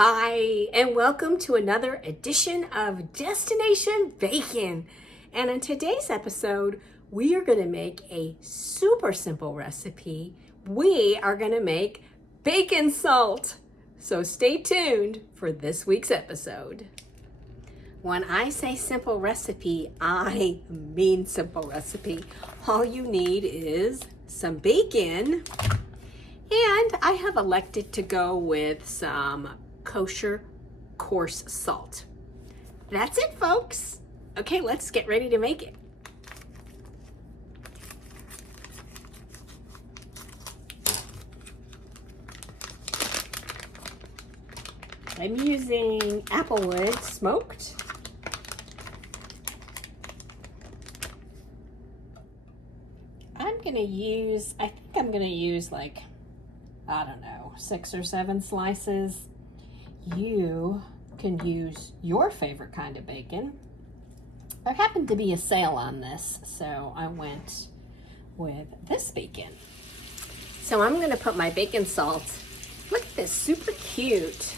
Hi, and welcome to another edition of Destination Bacon. And in today's episode, we are going to make a super simple recipe. We are going to make bacon salt. So stay tuned for this week's episode. When I say simple recipe, I mean simple recipe. All you need is some bacon, and I have elected to go with some kosher coarse salt. That's it, folks. Okay, let's get ready to make it. I'm using applewood smoked. I think I'm gonna use like, I don't know, 6 or 7 slices. You can use your favorite kind of bacon. There happened to be a sale on this, so I went with this bacon. So I'm gonna put my bacon salt. Look at this super cute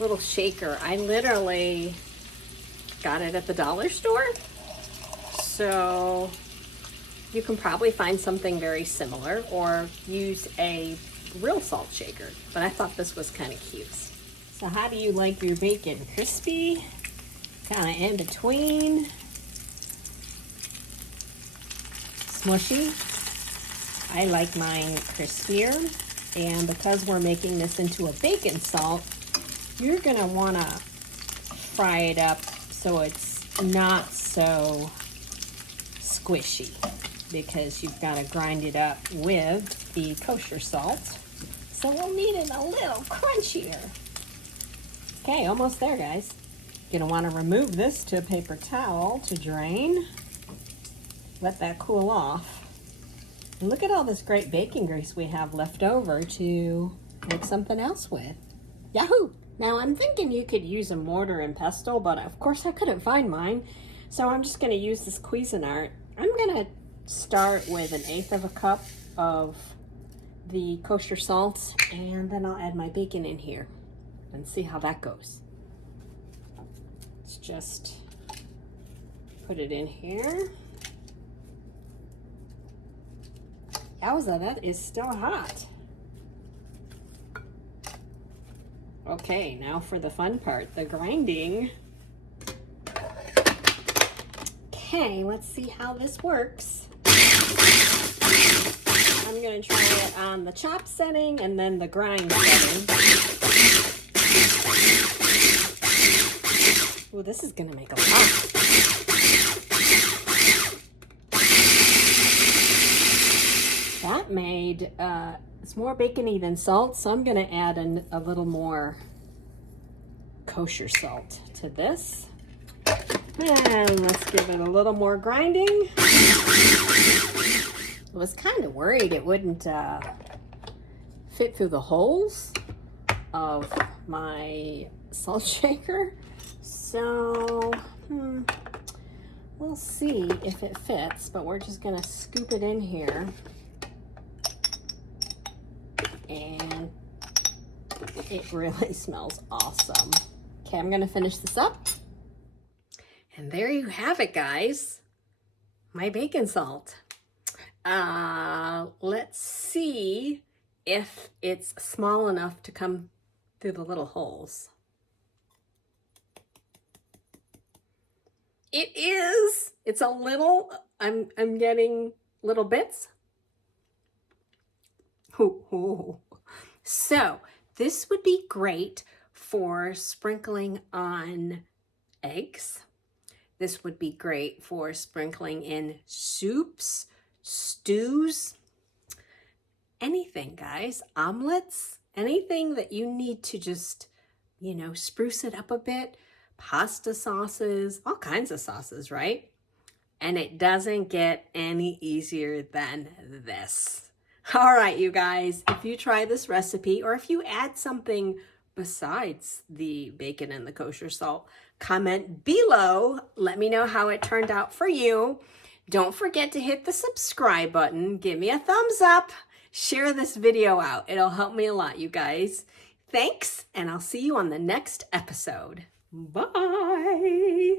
little shaker. I literally got it at the dollar store. So you can probably find something very similar or use a real salt shaker, but I thought this was kind of cute. So how do you like your bacon? Crispy? Kind of in between? Smushy? I like mine crispier, and because we're making this into a bacon salt, you're gonna wanna fry it up so it's not so squishy, because you've got to grind it up with the kosher salt. So we'll need it a little crunchier. Okay, almost there, guys. You're gonna want to remove this to a paper towel to drain. Let that cool off. And look at all this great bacon grease we have left over to make something else with. Yahoo! Now I'm thinking you could use a mortar and pestle, but of course I couldn't find mine. So I'm just gonna use this Cuisinart. I'm gonna start with 1/8 of a cup of the kosher salt, and then I'll add my bacon in here and see how that goes. Let's just put it in here. Yowza, that is still hot. Okay, now for the fun part, the grinding. Okay, let's see how this works. I'm going to try it on the chop setting and then the grind setting. Ooh, this is going to make a lot. That made, it's more bacony than salt, so I'm going to add a little more kosher salt to this. And let's give it a little more grinding. I was kind of worried it wouldn't fit through the holes of my salt shaker. So, we'll see if it fits, but we're just gonna scoop it in here. And it really smells awesome. Okay, I'm gonna finish this up. And there you have it, guys. My bacon salt. Let's see if it's small enough to come through the little holes. It is. It's a little, I'm getting little bits. Ooh. So this would be great for sprinkling on eggs. This would be great for sprinkling in soups, stews, anything, guys. Omelets, anything that you need to just, spruce it up a bit. Pasta sauces, all kinds of sauces, right? And it doesn't get any easier than this. All right, you guys, if you try this recipe, or if you add something besides the bacon and the kosher salt, comment below. Let me know how it turned out for you. Don't forget to hit the subscribe button. Give me a thumbs up. Share this video out. It'll help me a lot, you guys. Thanks, and I'll see you on the next episode. Bye.